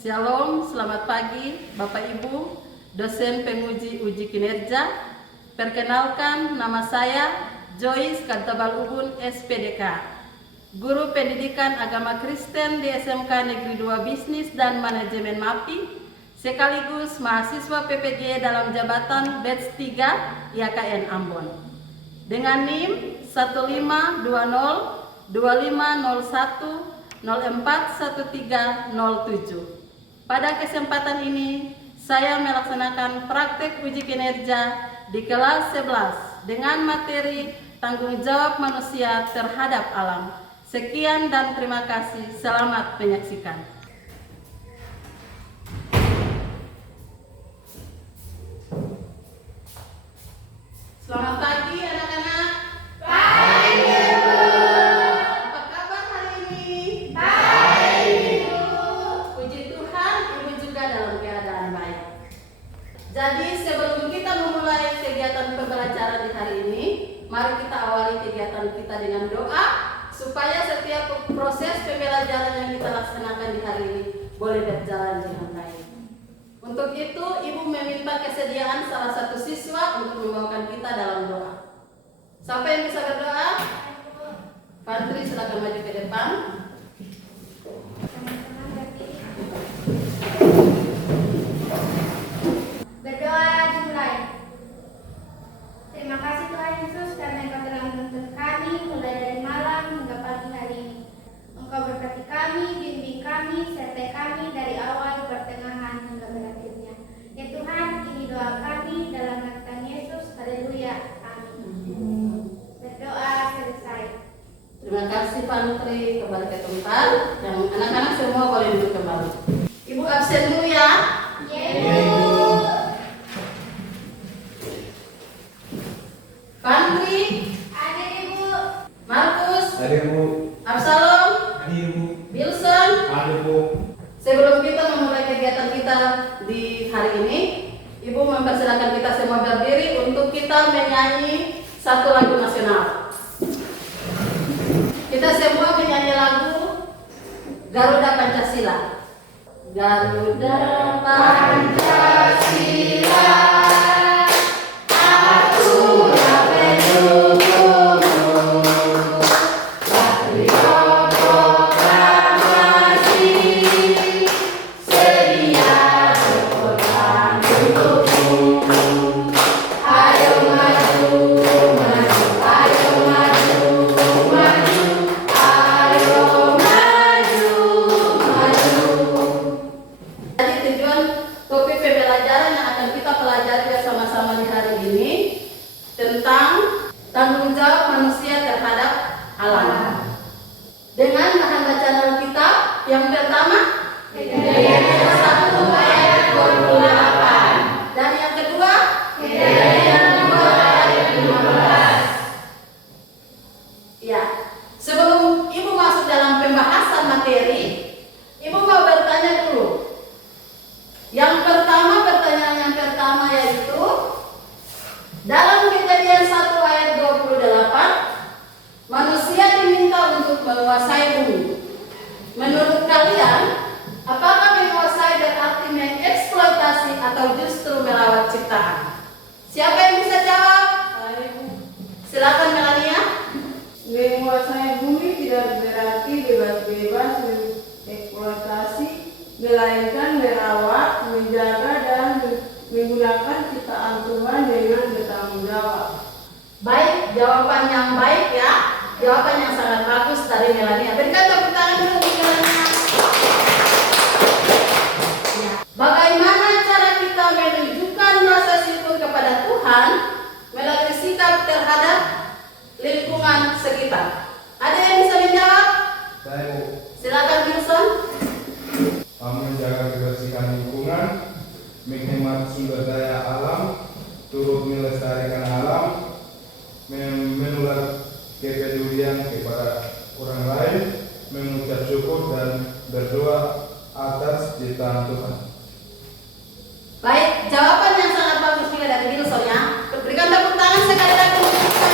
Shalom, selamat pagi Bapak Ibu, dosen penguji uji kinerja. Perkenalkan, nama saya Joyce Kantabal Ubun, SPDK, Guru Pendidikan Agama Kristen di SMK Negeri 2 Bisnis dan Manajemen MAPI, sekaligus mahasiswa PPG dalam jabatan batch 3 IAKN Ambon. Dengan NIM 1520 2501 041307. Pada kesempatan ini, saya melaksanakan praktek uji kinerja di kelas 11 dengan materi tanggung jawab manusia terhadap alam. Sekian dan terima kasih. Selamat menyaksikan. Selamat pagi anak-anak. Jadi sebelum kita memulai kegiatan pembelajaran di hari ini, mari kita awali kegiatan kita dengan doa supaya setiap proses pembelajaran yang kita laksanakan di hari ini boleh berjalan dengan baik. Untuk itu, Ibu meminta kesediaan salah satu siswa untuk membawakan kita dalam doa. Siapa yang bisa berdoa? Fantri, silakan maju ke depan. Terima kasih Tuhan Yesus karena Engkau telah menuntun kami mulai dari malam hingga pagi hari ini. Engkau berkati kami, bimbing kami, sertai kami dari awal, pertengahan hingga berakhirnya. Ya Tuhan, ini doa kami dalam nama Tuhan Yesus. Haleluya. Amin. Berdoa selesai. Terima kasih Pantri, kembali ke tempat. Yang anak-anak semua boleh duduk kembali. Ibu absen dulu ya. Pantri, Ada Ibu. Markus, Ada Bu. Absalom, Ada Bu. Wilson. Ada Bu. Sebelum kita memulai kegiatan kita di hari ini, Ibu mempersilakan kita semua berdiri untuk kita menyanyi satu lagu nasional. Kita semua menyanyi lagu Garuda Pancasila. Garuda Pancasila. Tanggung jawab manusia terhadap alam. Dengan bahan bacaan Alkitab yang pertama, Kejadian 1 ayat 28, dan yang kedua, Kejadian 2 ayat 15. Ya, sebelum Ibu masuk dalam pembahasan materi, Ibu mau bertanya dulu. Pertanyaan yang pertama yaitu, dalam Kejadian 1 ayat 28, manusia diminta untuk menguasai bumi. Menurut kalian, apakah menguasai berarti mengeksploitasi atau justru melawat ciptaan? Siapa yang bisa jawab? Silakan Melania. Menguasai bumi tidak berarti bebas-bebas mengeksploitasi, melainkan merawat, menjaga, dan menggunakan ciptaan Tuhan dengan bertanggung jawab. Baik, jawaban yang baik ya. Jawaban yang sangat bagus dari Melania. Berikan tepuk tangan dulu untuk Melania. Ya. Bagaimana cara kita menunjukkan rasa syukur kepada Tuhan melalui sikap terhadap lingkungan sekitar? Ada yang bisa menjawab? Saya Bu. Silakan Wilson. Menjaga kebersihan lingkungan, menghemat sumber daya alam, turut melestarikan alam, menular kepedulian kepada orang lain, mengucap syukur dan berdoa atas ciptaan Tuhan. Baik, jawaban yang sangat bagus juga dari Wilson ya. Berikan tepuk tangan sekali lagi untuk Wilson.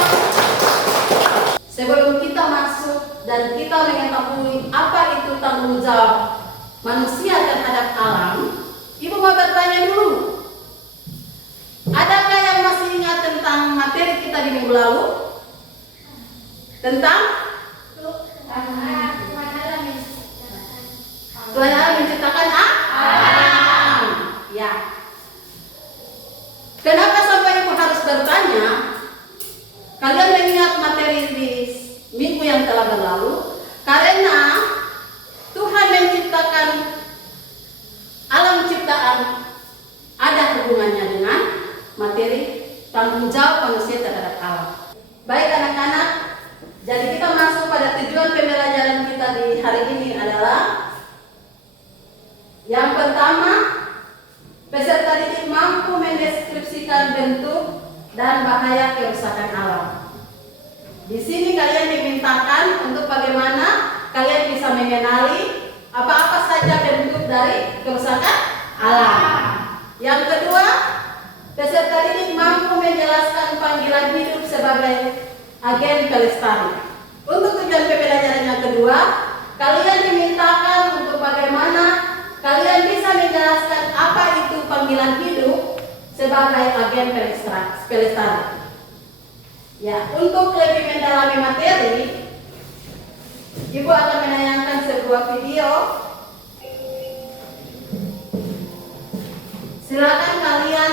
Sebelum kita masuk dan kita mengetahui apa itu tanggung jawab manusia terhadap bertanya dulu, adakah yang masih ingat tentang materi kita di minggu lalu? Tentang Tuhan Allah menciptakan alam. Ya. Kenapa sampai ibu harus bertanya? Kalian mengingat materi di minggu yang telah berlalu, karena Tuhan menciptakan alam ciptaan ada hubungannya dengan materi tanggung jawab manusia terhadap alam. Baik anak-anak, jadi kita masuk pada tujuan pembelajaran kita di hari ini adalah yang pertama, peserta didik mampu mendeskripsikan bentuk dan bahaya kerusakan alam. Di sini kalian dimintakan untuk bagaimana kalian bisa mengenali apa-apa saja bentuk dari kerusakan alam. Yang kedua, peserta didik mampu menjelaskan panggilan hidup sebagai agen pelestari. Untuk tujuan pembelajaran yang kedua, kalian dimintakan untuk bagaimana kalian bisa menjelaskan apa itu panggilan hidup sebagai agen pelestari. Ya, untuk lebih mendalami materi, Ibu akan menayangkan sebuah video. Silakan kalian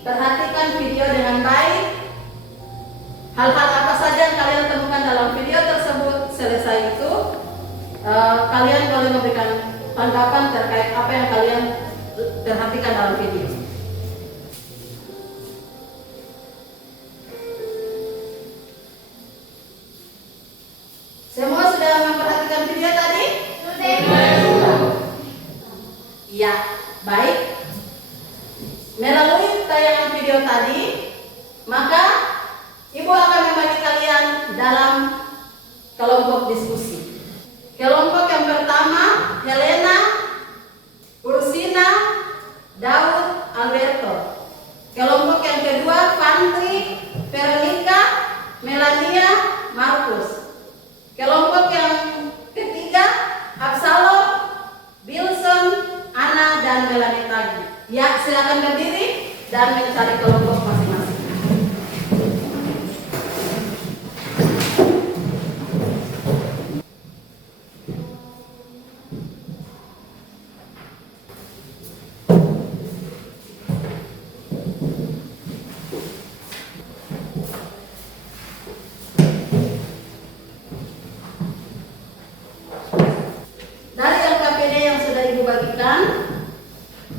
perhatikan video dengan baik. Hal-hal apa saja yang kalian temukan dalam video tersebut. Selesai itu, kalian boleh memberikan tanggapan terkait apa yang kalian perhatikan dalam video. Semua sudah memperhatikan video tadi? Iya, baik. Melalui tayangan video tadi, maka Ibu akan membagi kalian dalam kelompok diskusi. Kelompok yang pertama, Helena, Ursina, Daud, Alberto. Kelompok yang kedua, Fantri, Veronica, Melania, Markus. Kelompok yang ketiga, Absalom, Wilson, Ana, dan Melanie Tagi. Ya, silakan berdiri dan mencari kelompok masing-masing.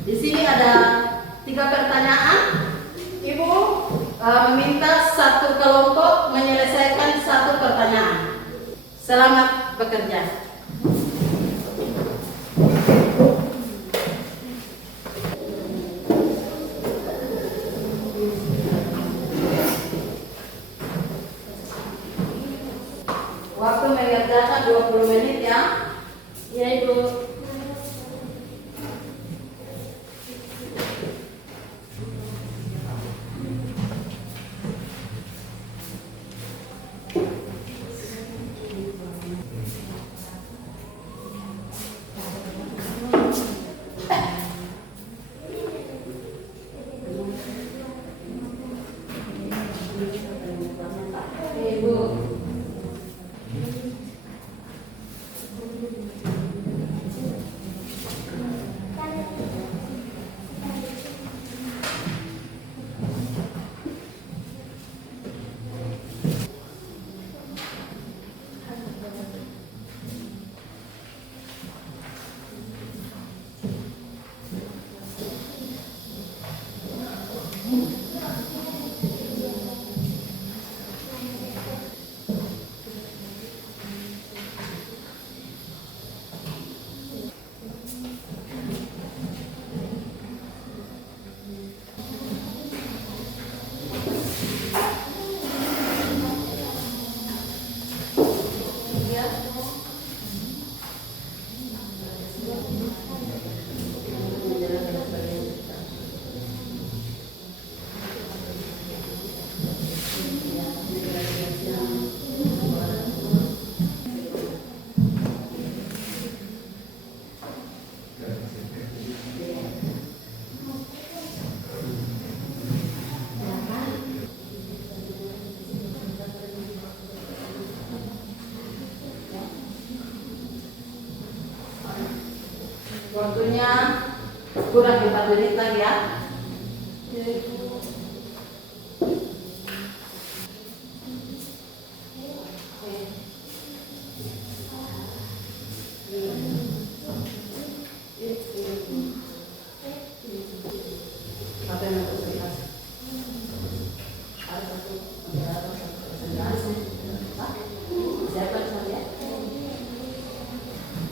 Di sini ada 3 pertanyaan. Ibu meminta satu kelompok menyelesaikan 1 pertanyaan. Selamat bekerja. Waktu mengerjakan 20 menit ya. Ya Ibu. Waktunya kurang 4 menit lagi ya.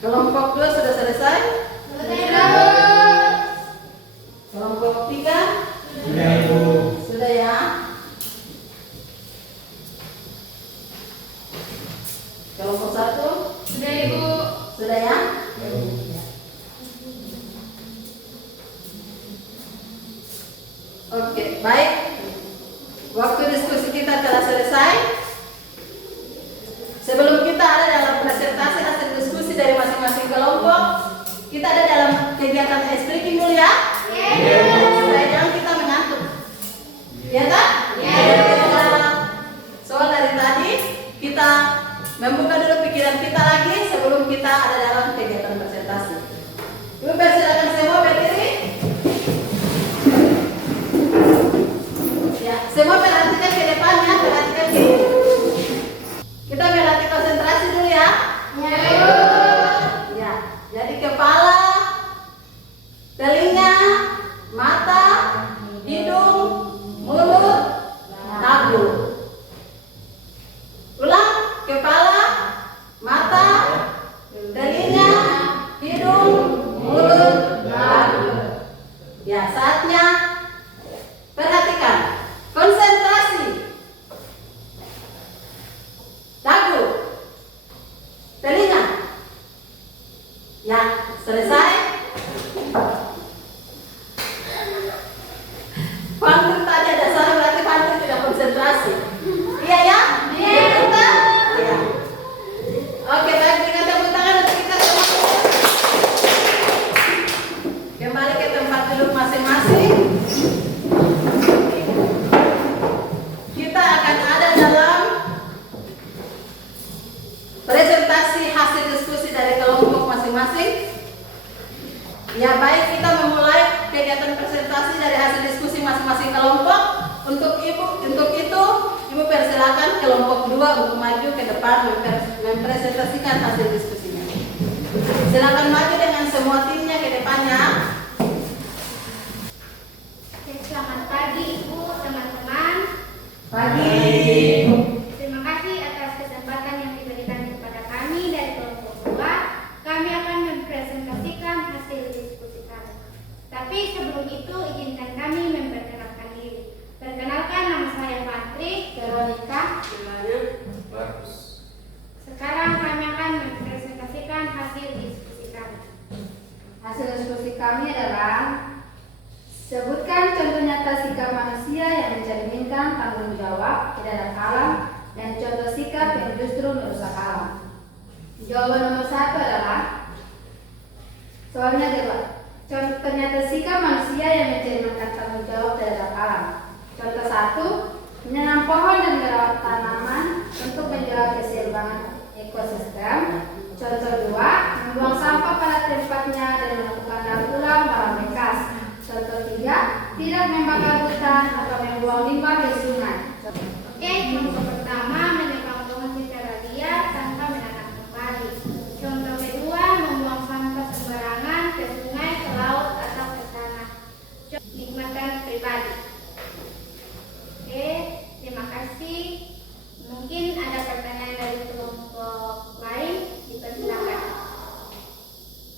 Kelompok 2 sudah selesai? Kelompok 3? Sudah, Ibu. Sudah ya? Kelompok 1? Sudah, Ibu. Sudah ya? Oke, baik. Waktu diskusi kita telah selesai. Sebelum kita ada dalam presentasi hasil diskusi dari masing-masing kelompok, kita ada dalam kegiatan ice breaking dulu ya. Supaya jangan kita mengantuk. Ya tak? Soal dari tadi kita membuka dulu pikiran kita lagi sebelum kita ada dalam kegiatan presentasi. Ibu persilakan semua berdiri. Ya, semua perhatikan ke depannya, perhatikan ke ibu. Kita berlatih konsentrasi dulu ya. Ya, jadi kepala, telinga, mata, hidung, mulut, dagu. Ulang, kepala, mata, telinga, hidung, mulut, dagu. Ya, saatnya perhatikan. Konsentrasi. Dagu. Telinga. Ya, selesai. Pantun tadi ada salah, berarti pantun tidak konsentrasi. Iya ya? Iya. Iya. Oke, baik, berikan tepuk tangan untuk kita semua. Kembali ke tempat duduk masing-masing. Kita akan ada dalam presentasi hasil diskusi dari kelompok masing-masing. Ya, baik, kita memulai kegiatan presentasi dari hasil diskusi masing-masing kelompok. Untuk itu, Ibu persilakan kelompok 2 untuk maju ke depan mempresentasikan hasil diskusinya. Silakan maju dengan semua timnya ke depannya. Selamat pagi, Ibu, teman-teman. Pagi. Terima kasih atas kesempatan yang diberikan kepada kami dari kelompok 2. Kami akan mempresentasikan hasil diskusi kami. Tapi sebelum itu, izinkan kami memperkenalkan diri. Perkenalkan, nama saya Patri Veronica. Bagus. Sekarang kami akan mempresentasikan hasil diskusi kami. Hasil diskusi kami adalah: sebutkan contoh nyata sikap manusia yang mencerminkan tanggung jawab terhadap alam dan contoh sikap yang justru merusak alam. Jawaban nomor 1 adalah soalnya adalah contoh nyata sikap manusia yang mencerminkan tanggung jawab terhadap alam. Contoh 1, menanam pohon dan merawat tanaman untuk menjaga keseimbangan ekosistem. Contoh 2, membuang sampah pada tempatnya dan melakukan daur ulang barang bekas. Contoh 3, tidak membakar hutan atau membuang limbah di sungai. Oke, contoh pertama, menebang pohon secara liar tanpa menanam kembali. Contoh kedua, membuang sampah sembarangan ke sungai, ke laut, atau ke tanah. Nikmatan pribadi. Oke, terima kasih. Mungkin ada pertanyaan dari kelompok lain, dipersilakan.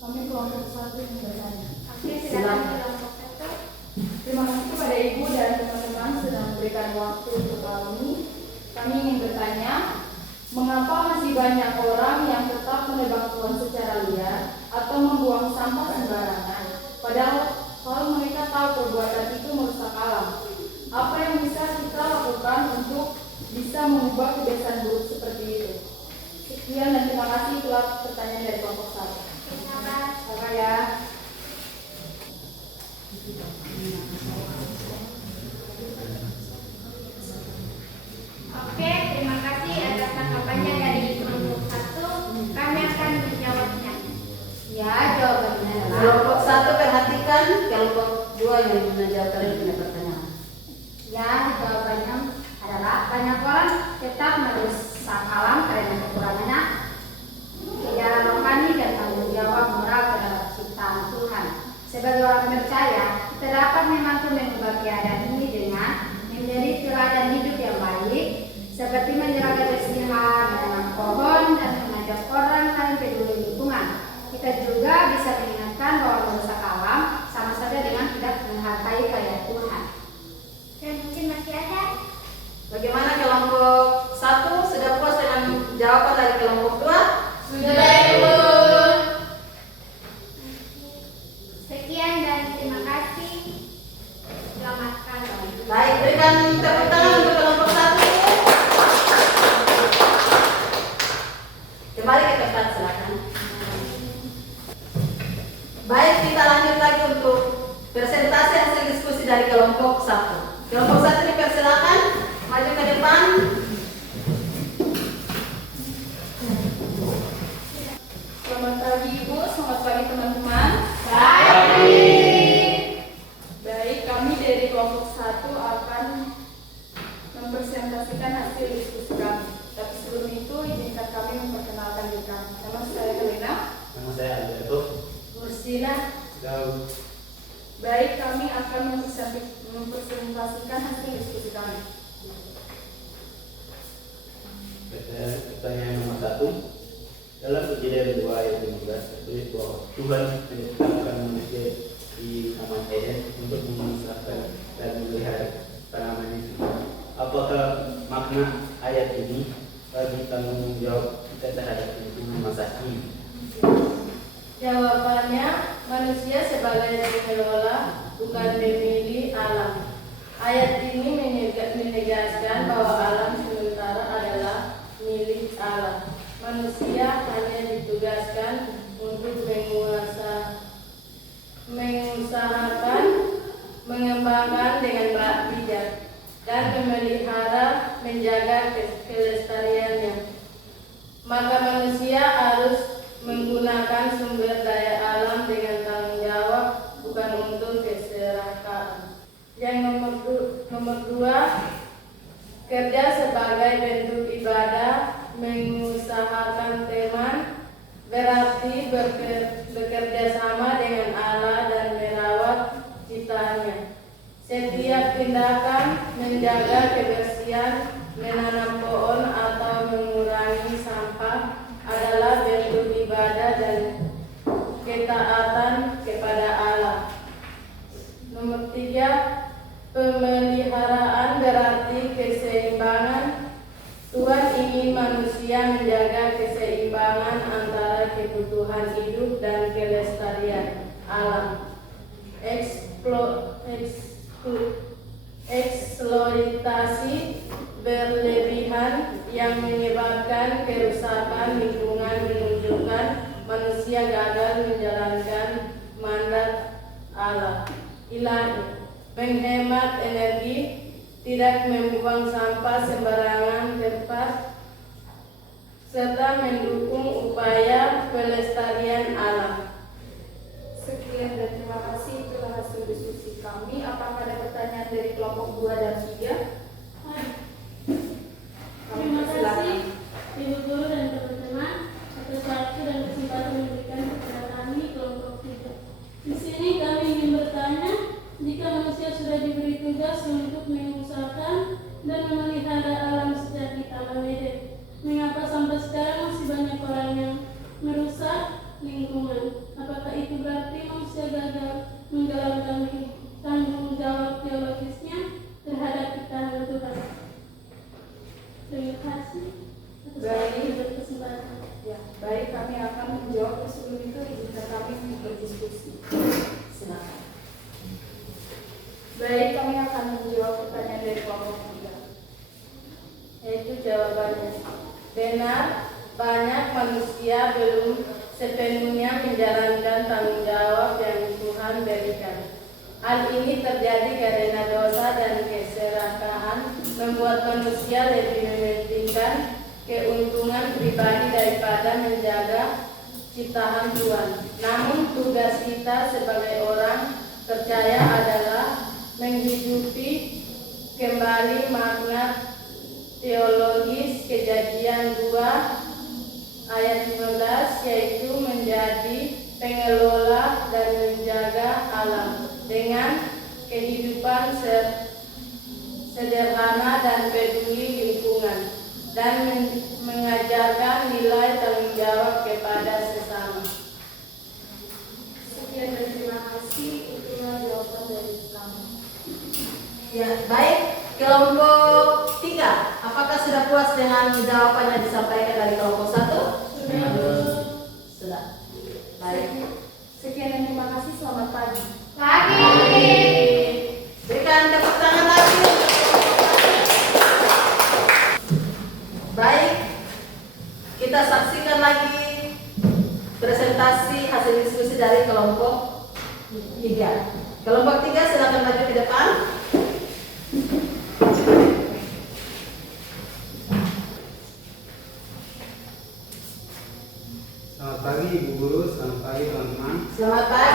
Kami kelompok 1 yang bertanya. Oke, silakan kelompok 1. Terima kasih kepada Ibu dan teman-teman sudah memberikan waktu untuk kami. Kami ingin bertanya, mengapa masih banyak orang yang tetap menebang pohon secara liar atau membuang sampah sembarangan, padahal kalau mereka tahu perbuatan itu merusak alam? Apa yang bisa kita lakukan untuk bisa mengubah kebiasaan buruk seperti itu? Sekian dan terima kasih. Itulah pertanyaan dari kelompok 1. Sabar ya. Oke, terima kasih atas tanggapannya dari kelompok 1. Kami akan menjawabnya. Ya, jawabannya adalah kelompok 2 yang menjawab kalian punya pertanyaan. Ya, jawabannya adalah banyak orang tetap merusak alam karena kekurangannya kejaran rohani dan tanggung jawab moral terhadap ciptaan Tuhan. Sebagai orang percaya, kita dapat membantu mengubah keadaan ini dengan menjadi teladan hidup yang baik, seperti menjaga kebersihan, menanam pohon, dan mengajak orang lain peduli lingkungan. Kita juga bisa mengingatkan bahwa merusak alam sama saja dengan tidak menghargai karya Tuhan. Dan mungkin masih ada. Bagaimana kelompok 1 sudah puas dengan jawaban dari kelompok 2? Sudah, Ibu. Sekian dan terima kasih. Selamatkan. Baik, berikan tepuk tangan untuk kelompok 1. Kembali ke tempat, silakan. Baik, kita lanjut lagi untuk presentasi hasil diskusi dari kelompok 1. Kelompok 1 dipersilakan maju ke depan. Selamat pagi Ibu, selamat pagi teman-teman. Baik, kami dari kelompok 1 akan mempresentasikan hasil diskusi kami. Tapi sebelum itu, izinkan kami memperkenalkan diri kami. Nama saya Helena. Nama saya Alberto. Ursila. Daud. Baik, kami akan mempresentasikan hasil diskusi kami. Pertanyaan nomor 1. Dalam Kejadian 2 ayat 15 tertulis bahwa Tuhan menetapkan manusia di Taman Eden untuk memusnahkan dan memelihara tanaman itu. Apakah makna ayat ini bagi tanggung jawab kita terhadap lingkungan masa kini? Jawabannya, manusia sebagai pengelola bukan pemilik alam. Ayat ini menegaskan bahwa alam sementara adalah milik Allah. Manusia hanya ditugaskan untuk mengusahakan, mengembangkan dengan bijak dan memelihara, menjaga kelestariannya. Maka manusia harus menggunakan sumber daya alam dengan tanggung jawab, bukan untuk keserakahan. Yang nomor 2, kerja sebagai bentuk ibadah, mengusahakan teman, berarti bekerja sama dengan Allah dan merawat ciptaannya. Setiap tindakan menjaga kebersihan, menanam pohon atau mengurangi sampah adalah bentuk ibadah dan ketaatan kepada Allah. Nomor 3, pemeliharaan berarti keseimbangan. Tuhan ingin manusia menjaga keseimbangan antara kebutuhan hidup dan kelestarian alam. Eksploitasi berlebihan yang menyebabkan kerusakan lingkungan menunjukkan manusia gagal menjalankan mandat Allah ilahi. Menghemat energi, tidak membuang sampah sembarangan tempat, serta mendukung upaya pelestarian alam. Sekian dan terima kasih telah hasil diskusi kami. Apakah ada pertanyaan dari kelompok 2 dan 3? Terima kasih Ibu Guru dan teman-teman atas waktu dan kesempatan memberikan kepada kami kelompok 3. Di sini kami ingin bertanya, jika manusia sudah diberi tugas untuk mengusahakan dan memelihara alam sejak di Taman Eden, mengapa sampai sekarang masih banyak orang yang merusak lingkungan? Apakah itu berarti manusia gagal menjalankan tanggung jawab teologisnya terhadap ciptaan Tuhan? Terima kasih atas kesempatan. Ya, baik, kami akan menjawab. Sebelum itu izinkan kami berdiskusi. Silakan. Baik, kami akan menjawab pertanyaan dari kelompok 3. Yaitu jawabannya. Benar, banyak manusia belum sepenuhnya menjalankan tanggung jawab yang Tuhan berikan. Hal ini terjadi karena dosa dan keserakahan membuat manusia lebih mementingkan keuntungan pribadi daripada menjaga ciptaan Tuhan. Namun tugas kita sebagai orang percaya adalah menghidupi kembali makna teologis Kejadian 2 ayat 15, yaitu menjadi pengelola dan menjaga alam dengan kehidupan sederhana dan peduli lingkungan, dan mengajarkan nilai tanggung jawab kepada sesama. Sekian dan terima kasih. Itulah jawaban dari kami. Ya, baik. Kelompok 3, apakah sudah puas dengan jawaban yang disampaikan dari kelompok 1? Sudah. Baik. Sekian dan terima kasih. Selamat pagi. Pagi. Berikan tepuk tangan lagi. Baik. Kita saksikan lagi presentasi hasil diskusi dari kelompok 3. Kelompok 3 silakan maju ke depan. Selamat pagi Ibu Guru, selamat pagi teman-teman. Selamat pagi.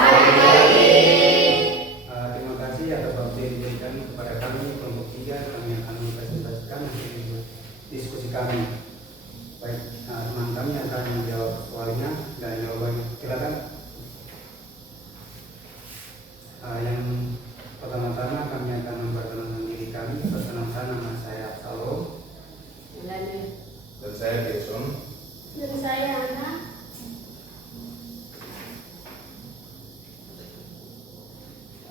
Terima kasih atas waktu yang diberikan kepada kami kelompok 3. Kami akan mempresentasikan hasil diskusi kami. Baik, teman kami akan menjawab soalnya dan jawabannya. Silakan. Yang pertama-tama kami akan memperkenalkan diri kami. Perkenalkan, nama saya Salom. Dan saya Gerson. Dan saya Ana.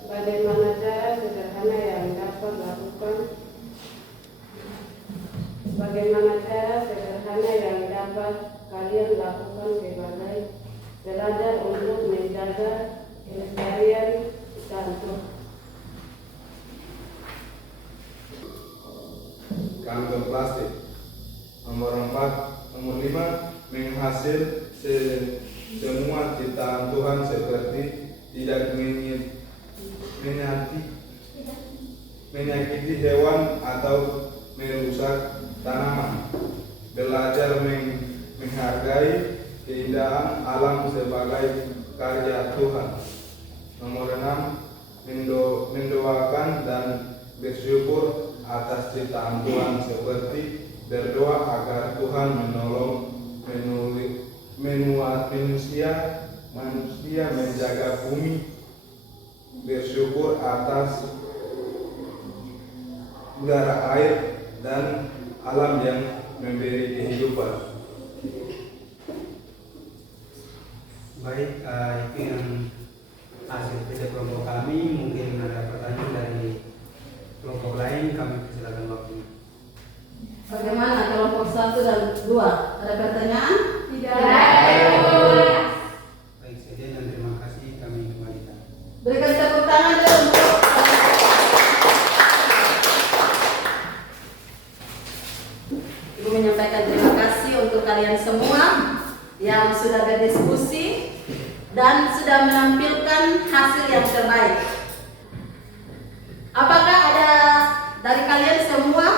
Bagaimana cara sederhana yang dapat lakukan? Bagaimana cara sederhana yang dapat kalian lakukan sebagai belajar untuk menjaga kelestarian kantong? Kantong plastik. Nomor 4, nomor 5, menghasil semua ciptaan Tuhan seperti tidak menyakiti hewan atau merusak tanaman. Belajar menghargai keindahan alam sebagai karya Tuhan. Nomor 6, mendoakan dan bersyukur atas ciptaan Tuhan seperti berdoa agar Tuhan menolong manusia menjaga bumi, bersyukur atas udara, air, dan alam yang memberi kehidupan. Baik, itu yang hasil kerja kelompok kami. Mungkin ada pertanyaan dari kelompok lain, kami persilakan waktunya. Bagaimana kelompok 1 dan 2? Ada pertanyaan? Tidak. Baik, sekian dan terima kasih, kami kembalikan. Berikan tepuk tangan dulu untuk Ibu menyampaikan terima kasih untuk kalian semua yang sudah berdiskusi dan sudah menampilkan hasil yang terbaik. Apakah ada dari kalian semua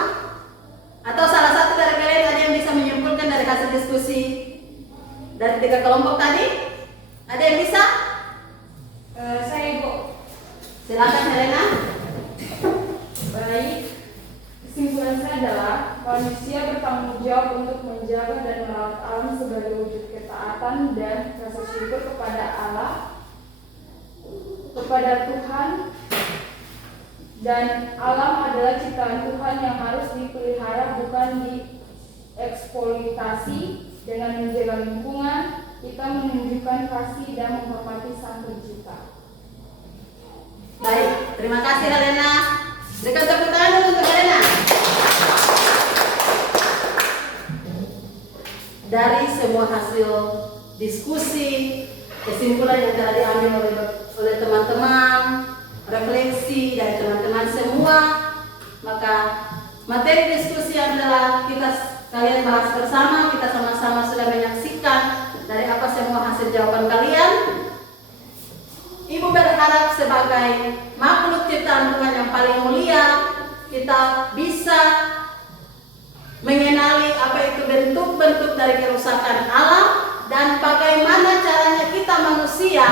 atau salah satu dari kalian ada yang bisa menyimpulkan dari hasil diskusi dari 3 kelompok tadi? Ada yang bisa? Saya Ibu. Silakan Helena. Baik. Kesimpulan saya adalah manusia bertanggung jawab untuk menjaga dan merawat alam sebagai wujud ketaatan dan rasa syukur kepada Allah, kepada Tuhan, dan alam adalah ciptaan Tuhan yang harus dipelihara, bukan dieksploitasi. Dengan menjaga lingkungan, kita menunjukkan kasih dan menghormati Sang Pencipta. Baik, terima kasih Helena. Berikan tepuk tangan dulu untuk Helena. Dari semua hasil diskusi, kesimpulan yang telah diambil oleh teman-teman, refleksi dari teman-teman semua, maka materi diskusi adalah kalian bahas bersama, kita sama-sama sudah menyaksikan dari apa semua hasil jawaban kalian. Ibu berharap sebagai makhluk ciptaan Tuhan yang paling mulia, kita bisa mengenali apa itu bentuk-bentuk dari kerusakan alam dan bagaimana caranya kita manusia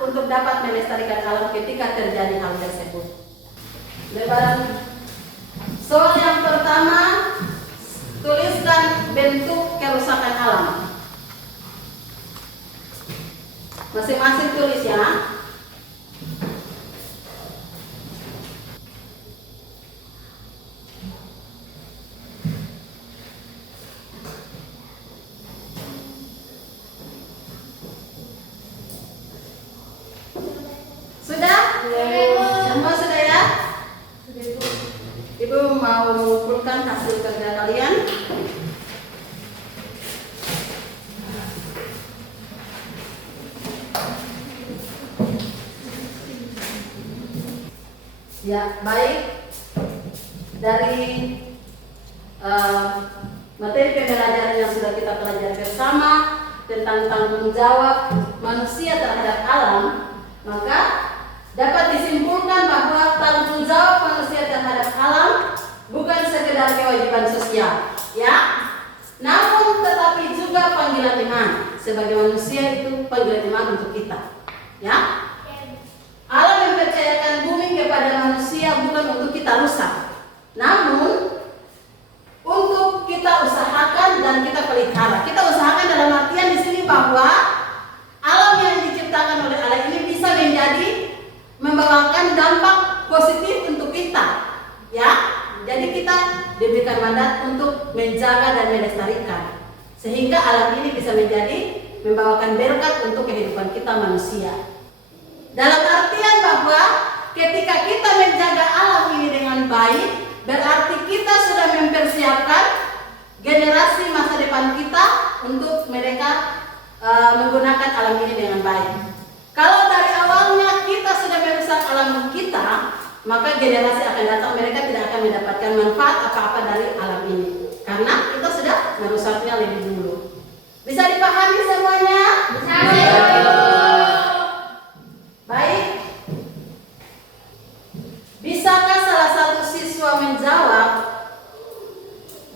untuk dapat melestarikan alam ketika terjadi hal tersebut. Lebaran soal yang pertama, tuliskan bentuk kerusakan alam. Masing-masing tulis ya. Sudah? Semua sudah ya? Ibu mau mengumpulkan hasil kerja kalian. Ya, baik. Dari materi pembelajaran yang sudah kita pelajari bersama tentang tanggung jawab manusia terhadap alam, maka dapat disimpulkan bahwa tanggung jawab manusia terhadap alam bukan sekedar kewajiban sosial, ya, namun tetapi juga panggilan iman. Sebagai manusia itu panggilan iman untuk kita, ya. Allah mempercayakan bumi kepada manusia bukan untuk kita rusak, namun untuk kita usahakan dan kita pelihara. Kita usahakan dalam artian di sini bahwa alam yang diciptakan oleh Allah ini bisa menjadi membawakan dampak positif untuk kita, ya. Jadi kita diberikan mandat untuk menjaga dan melestarikan sehingga alam ini bisa menjadi membawakan berkat untuk kehidupan kita manusia. Dalam artian bahwa ketika kita menjaga alam ini dengan baik, berarti kita sudah mempersiapkan generasi masa depan kita untuk mereka menggunakan alam ini dengan baik. Kalau dari awalnya kita sudah merusak alam kita, maka generasi akan datang mereka tidak akan mendapatkan manfaat apa-apa dari alam ini, karena kita sudah merusaknya lebih dulu. Bisa dipahami semuanya? Bisa. Baik. Bisakah salah satu siswa menjawab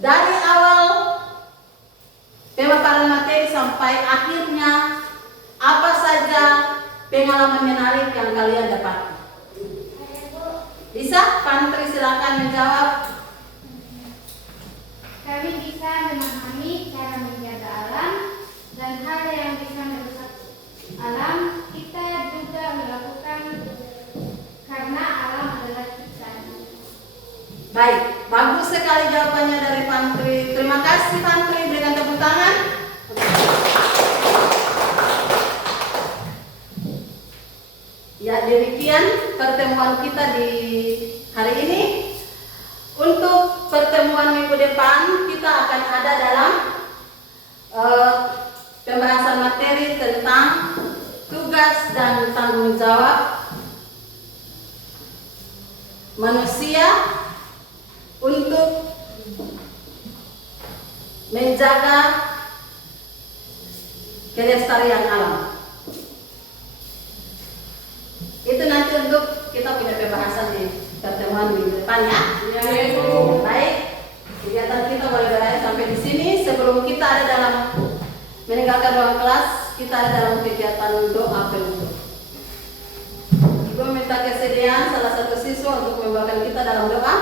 dari awal pemaparan materi sampai akhirnya apa saja pengalaman menarik yang kalian dapat? Bisa? Pantri silakan menjawab. Kami bisa memahami cara menjaga alam dan hal yang bisa merusak alam kita juga melakukan karena alam adalah ciptaan. Baik, bagus sekali jawabannya dari Pantri. Terima kasih Pantri, berikan tepuk tangan. Ya, demikian pertemuan kita di hari ini. Untuk pertemuan minggu depan kita akan ada dalam pembahasan materi tentang tugas dan tanggung jawab manusia untuk menjaga kelestarian alam. Itu nanti untuk kita punya pembahasan di pertemuan minggu depan ya. Baik, kegiatan kita boleh berakhir sampai di sini. Sebelum kita ada dalam meninggalkan ruang kelas, kita ada dalam kegiatan doa penutup. Ibu minta kesediaan salah satu siswa untuk membawakan kita dalam doa.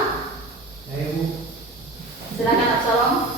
Ya, Ibu. Silakan Absalom.